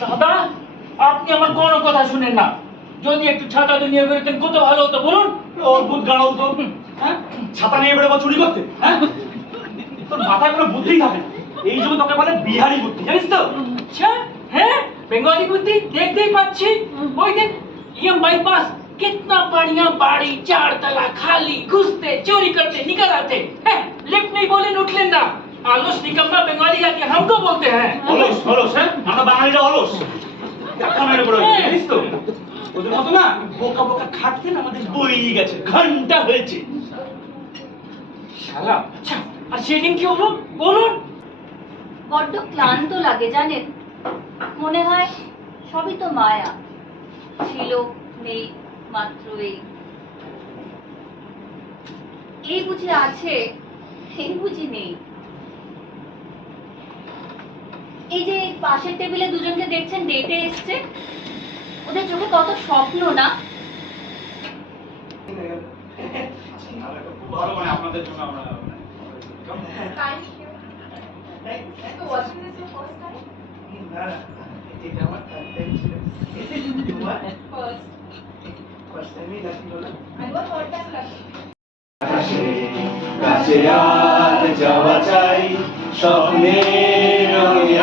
দাদা, আপনি আমার কোনো কথা শুনেন না। যদি একটু ছাতা নিয়ে বেরোতেন কত ভালো হতো বলুন। অদ্ভুত গাড়াও তো। হ্যাঁ, ছাতা নিয়ে বেরোবো চুরি করতে? হ্যাঁ, তোর মাথায় কোনো বুদ্ধিই থাকে না। এই জন্য তোকে বলে বিহারি বুদ্ধি, জানিস তো? अच्छा है बंगाली बुद्धि देखते ही पाच्छी ওই দেখ EMI पास कितना बढ़िया बाड़ी 4 तला खाली घुसते चोरी करते निकल आते हैं। लिफ्ट नहीं बोले उठ लेना। आलस निकम्मा बंगाली आके हमको बोलते हैं। অলস অলস, হ্যাঁ, আমরা বাঙালিরা অলস। টাকা মেরে পড়ে জানিস তো? ওদের মতো না বোকা বোকা খাটতে না আমাদের বই গেছে, ঘন্টা হয়েছে। শালা আচ্ছা আর সেদিন কি হলো বলুন। বড্ড ক্লান্ত লাগে জানেন, মনে হয় সবই তো মায়া, ছিল নেই মাত্র এই বুঝি আছে, এই বুঝি নেই। এই যে পাশের টেবিলে দুজনকে দেখছেন ডেটে এসছে, ওদের চোখে কত স্বপ্ন না। ভালো, মানে আপনাদের জন্য আমরা Thank you. So watching this your first time? এটা আমার থার্ড টাইম ছিল। তোমার First. ফার্স্ট টাইমই লাগছিল না? And what third time lucky? কাছে আর যাওয়া চাই স্বপ্নের রঙে।